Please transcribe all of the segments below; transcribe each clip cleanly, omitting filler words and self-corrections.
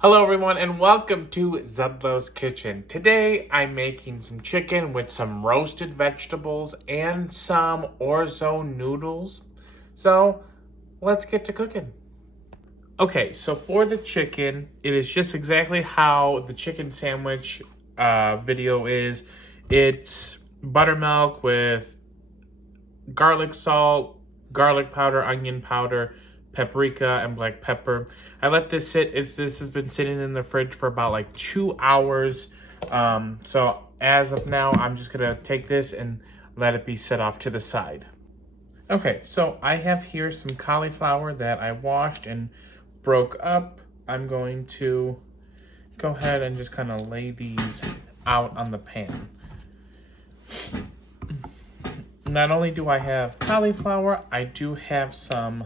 Hello everyone and welcome to Zudlow's Kitchen. Today I'm making some chicken with some roasted vegetables and some orzo noodles. So let's get to cooking. Okay, so for the chicken, it is just exactly how the chicken sandwich video is. It's buttermilk with garlic salt, garlic powder, onion powder, paprika, and black pepper. I let this sit. This has been sitting in the fridge for about like 2 hours. So as of now, I'm just gonna take this and let it be set off to the side. Okay, so I have here some cauliflower that I washed and broke up. I'm going to go ahead and just kind of lay these out on the pan. Not only do I have cauliflower, I do have some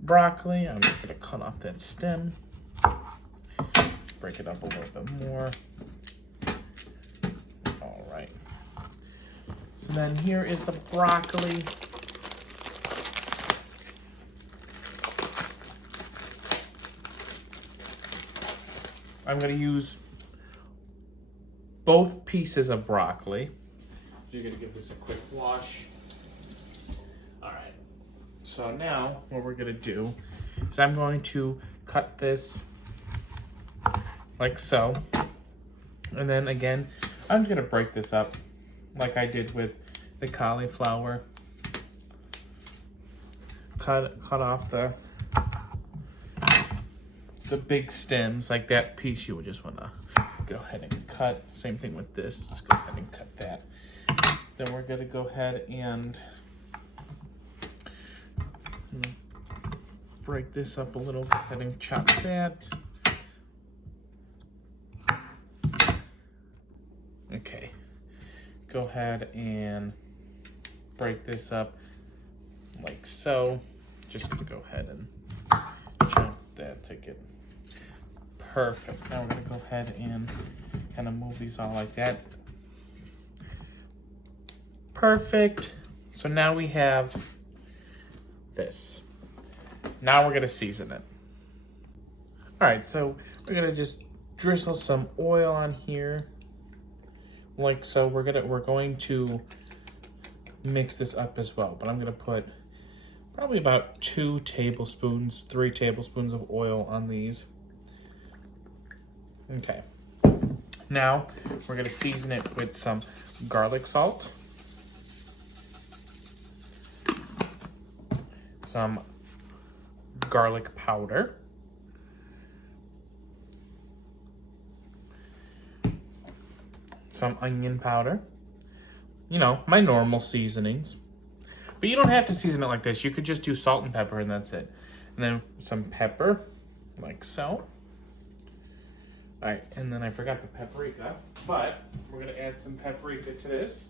broccoli. I'm just going to cut off that stem. Break it up a little bit more. All right. So then here is the broccoli. I'm going to use both pieces of broccoli. You're going to give this a quick wash. All right. So now what we're going to do is I'm going to cut this like so. And then again, I'm just going to break this up like I did with the cauliflower. Cut off the big stems, like that piece you would just want to go ahead and cut. Same thing with this. Just go ahead and cut that. Then we're going to go ahead and break this up a little. Go ahead and chop that. Okay. Go ahead and break this up like so. Just going to go ahead and chop that to get perfect. Now we're going to go ahead and kind of move these all like that. Perfect. So now we have this. Now we're going to season it. All right, so we're going to just drizzle some oil on here. Like so. We're going to mix this up as well, but I'm going to put probably about 3 tablespoons of oil on these. Okay. Now we're going to season it with some garlic salt, some garlic powder, some onion powder, you know, my normal seasonings. But you don't have to season it like this. You could just do salt and pepper and that's it. And then some pepper, like so. All right, and then I forgot the paprika, but we're gonna add some paprika to this.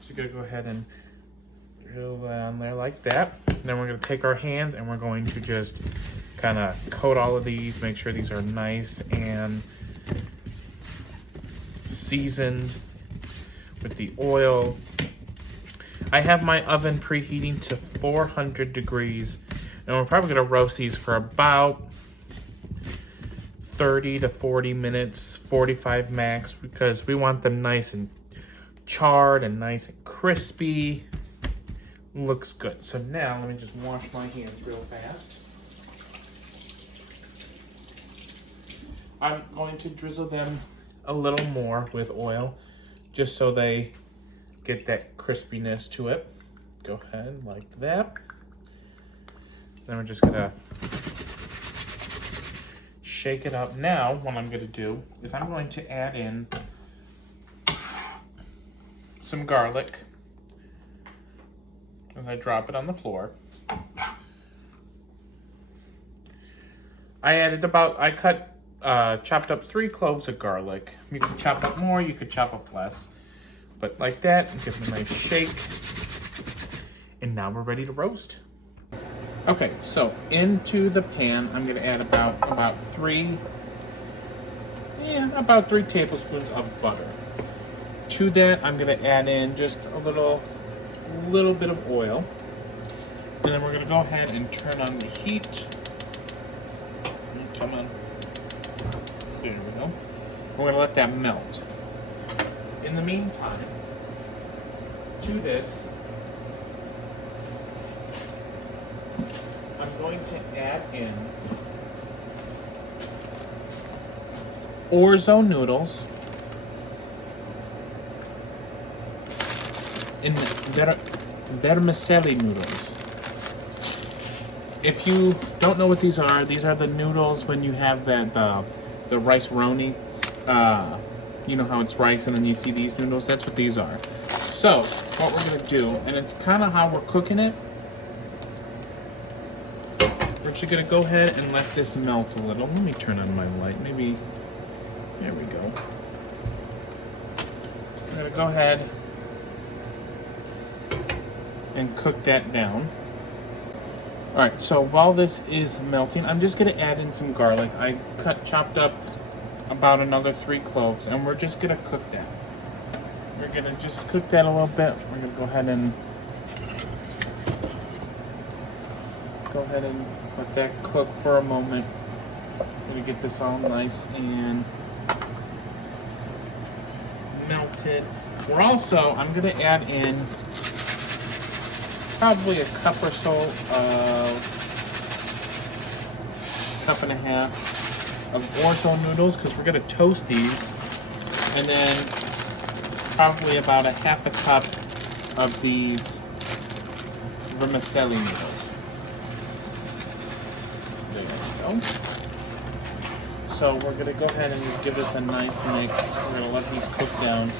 Just gonna go ahead and drill that on there like that. And then we're gonna take our hands and we're going to just kind of coat all of these, make sure these are nice and seasoned with the oil. I have my oven preheating to 400 degrees, and we're probably gonna roast these for about 30 to 40 minutes, 45 max, because we want them nice and charred and nice and crispy. Looks good. So now let me just wash my hands real fast. I'm going to drizzle them a little more with oil just so they get that crispiness to it. Go ahead like that. Then we're just gonna shake it up. Now what I'm gonna do is I'm going to add in some garlic as I drop it on the floor. I chopped up 3 cloves of garlic. You could chop up more, you could chop up less. But like that, give them a nice shake. And now we're ready to roast. Okay, so into the pan, I'm gonna add about 3 tablespoons of butter. To that, I'm gonna add in just a little bit of oil. And then we're gonna go ahead and turn on the heat. Come on. There we go. We're gonna let that melt. In the meantime, to this, I'm going to add in orzo noodles and vermicelli noodles. If you don't know what these are the noodles when you have the rice roni. You know how it's rice and then you see these noodles? That's what these are. So, what we're gonna do, and it's kind of how we're cooking it, we're just gonna go ahead and let this melt a little. Let me turn on my light. Maybe, there we go. I'm gonna go ahead and cook that down. Alright, so while this is melting, I'm just gonna add in some garlic. I chopped up about another 3 cloves, and we're just gonna cook that. We're gonna just cook that a little bit. We're gonna go ahead and let that cook for a moment. We're gonna get this all nice and melted. I'm gonna add in probably a cup or so cup and a half of orzo noodles, because we're gonna toast these, and then probably about a half a cup of these vermicelli noodles. There we go. So we're gonna go ahead and just give this a nice mix. We're gonna let these cook down.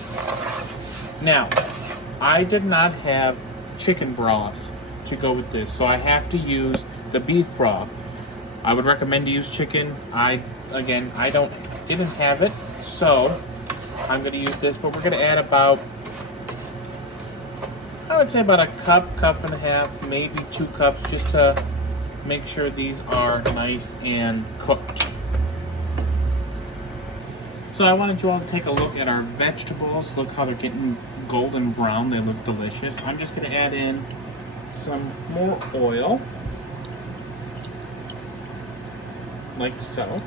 Now, I did not have chicken broth to go with this, so I have to use the beef broth. I would recommend to use chicken. I didn't have it, so I'm going to use this, but we're going to add about, I would say about a cup and a half, maybe 2 cups, just to make sure these are nice and cooked. So I wanted you all to take a look at our vegetables. Look how they're getting golden brown. They look delicious. I'm just going to add in some more oil, like so.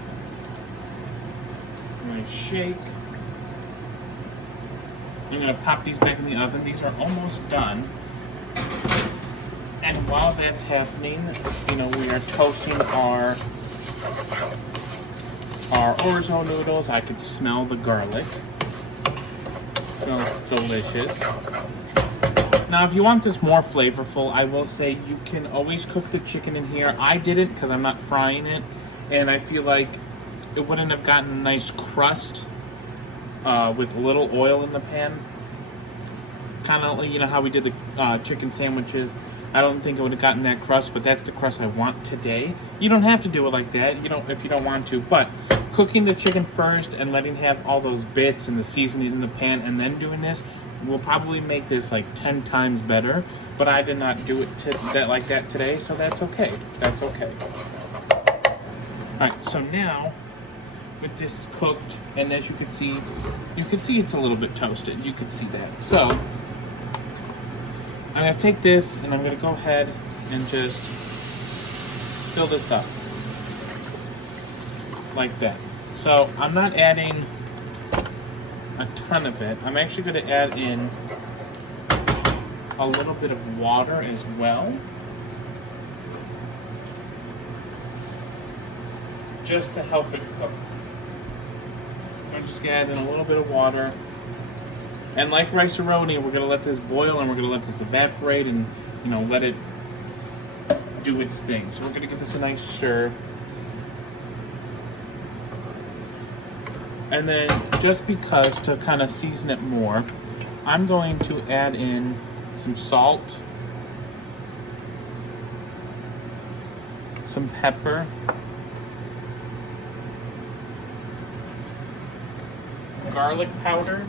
Nice shake. I'm going to pop these back in the oven. These are almost done. And while that's happening, we are toasting our orzo noodles. I could smell the garlic. It smells delicious. Now, if you want this more flavorful, I will say you can always cook the chicken in here. I didn't because I'm not frying it, and I feel like it wouldn't have gotten a nice crust with a little oil in the pan. Kind of, how we did the chicken sandwiches. I don't think it would have gotten that crust, but that's the crust I want today. You don't have to do it like that, if you don't want to, but cooking the chicken first and letting have all those bits and the seasoning in the pan and then doing this will probably make this like 10 times better, but I did not do it like that today, so that's okay. That's okay. Alright, so now with this cooked, and as you can see it's a little bit toasted. You can see that. So I'm going to take this and I'm going to go ahead and just fill this up like that. So I'm not adding a ton of it. I'm actually going to add in a little bit of water as well, just to help it cook. I'm just going to add in a little bit of water. And like rice-a-roni, we're going to let this boil and we're going to let this evaporate and, let it do its thing. So we're going to give this a nice stir. And then, just because, to kind of season it more, I'm going to add in some salt, some pepper, garlic powder,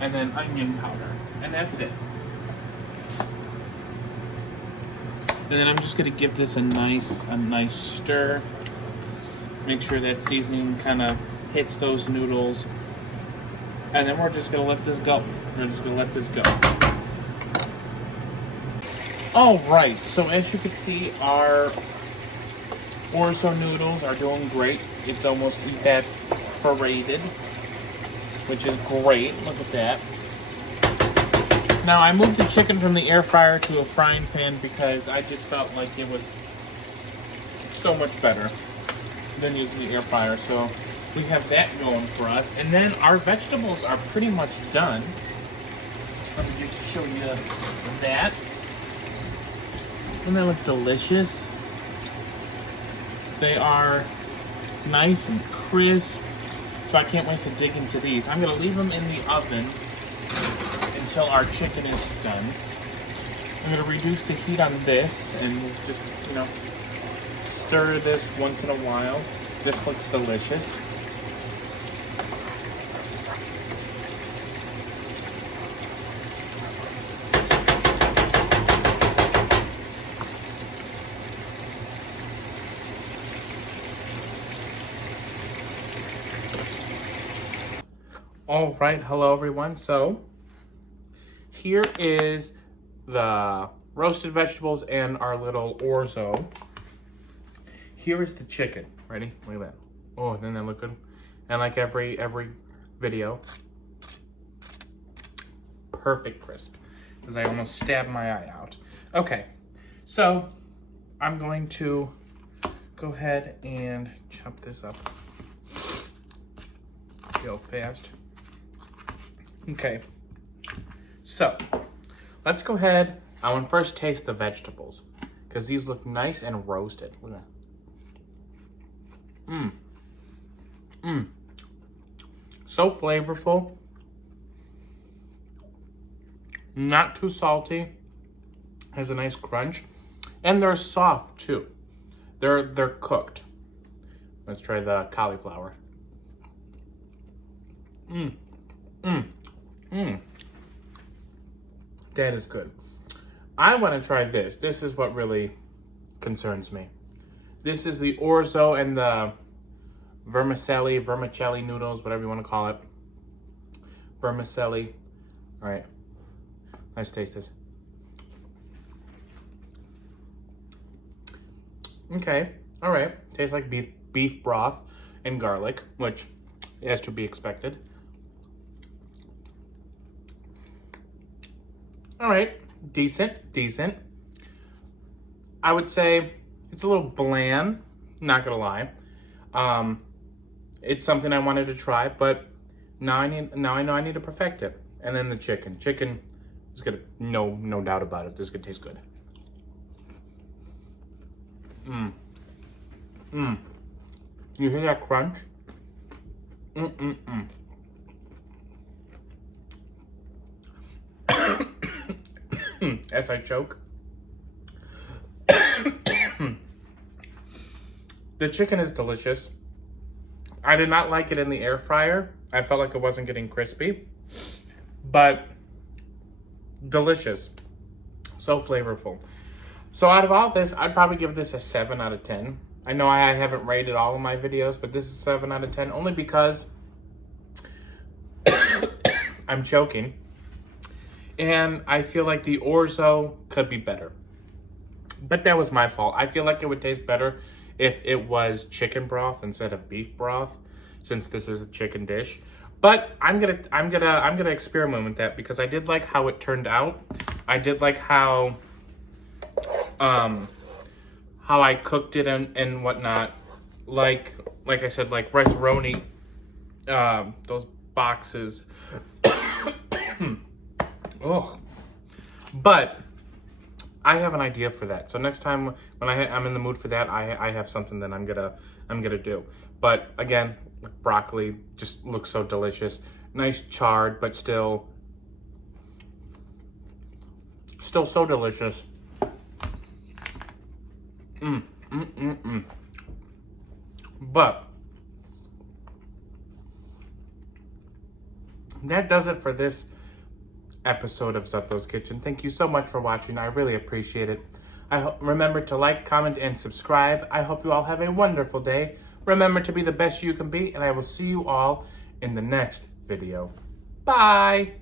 and then onion powder, and that's it. And then I'm just going to give this a nice stir. Make sure that seasoning kind of hits those noodles, and then we're just going to let this go. All right. So as you can see, our orzo noodles are doing great. It's almost evaporated, which is great. Look at that. Now, I moved the chicken from the air fryer to a frying pan because I just felt like it was so much better than using the air fryer. So we have that going for us. And then our vegetables are pretty much done. Let me just show you that. Doesn't that look delicious? They are nice and crisp. So I can't wait to dig into these. I'm going to leave them in the oven until our chicken is done. I'm going to reduce the heat on this and just, stir this once in a while. This looks delicious. All right, hello everyone. So here is the roasted vegetables and our little orzo. Here is the chicken. Ready? Look at that. Oh, doesn't that look good? And like every video, perfect crisp, because I almost stabbed my eye out. Okay, so I'm going to go ahead and chop this up real fast. Okay, so let's go ahead. I want to first taste the vegetables because these look nice and roasted. Look at that. So flavorful. Not too salty. Has a nice crunch. And they're soft too. They're cooked. Let's try the cauliflower. That is good. I want to try this. This is what really concerns me. This is the orzo and the vermicelli noodles, whatever you want to call it. Vermicelli. All right. Let's taste this. Okay. All right. Tastes like beef broth and garlic, which is to be expected. All right, decent. I would say it's a little bland, not gonna lie. It's something I wanted to try, but now I know I need to perfect it. And then the chicken. Chicken is gonna, no doubt about it, this is gonna taste good. You hear that crunch? As I choke. The chicken is delicious. I did not like it in the air fryer. I felt like it wasn't getting crispy, but delicious. So flavorful. So out of all this, I'd probably give this a 7 out of 10. I know I haven't rated all of my videos, but this is 7 out of 10 only because I'm choking. And I feel like the orzo could be better. But that was my fault. I feel like it would taste better if it was chicken broth instead of beef broth, since this is a chicken dish. But I'm gonna experiment with that because I did like how it turned out. I did like how I cooked it and whatnot. Like I said, like rice-a-roni, those boxes. Oh, but I have an idea for that. So next time when I'm in the mood for that, I have something that I'm gonna do. But again, broccoli just looks so delicious. Nice charred, but still so delicious. But that does it for this episode of Zutlo's Kitchen. Thank you so much for watching. I really appreciate it. Remember to like, comment, and subscribe. I hope you all have a wonderful day. Remember to be the best you can be, and I will see you all in the next video. Bye!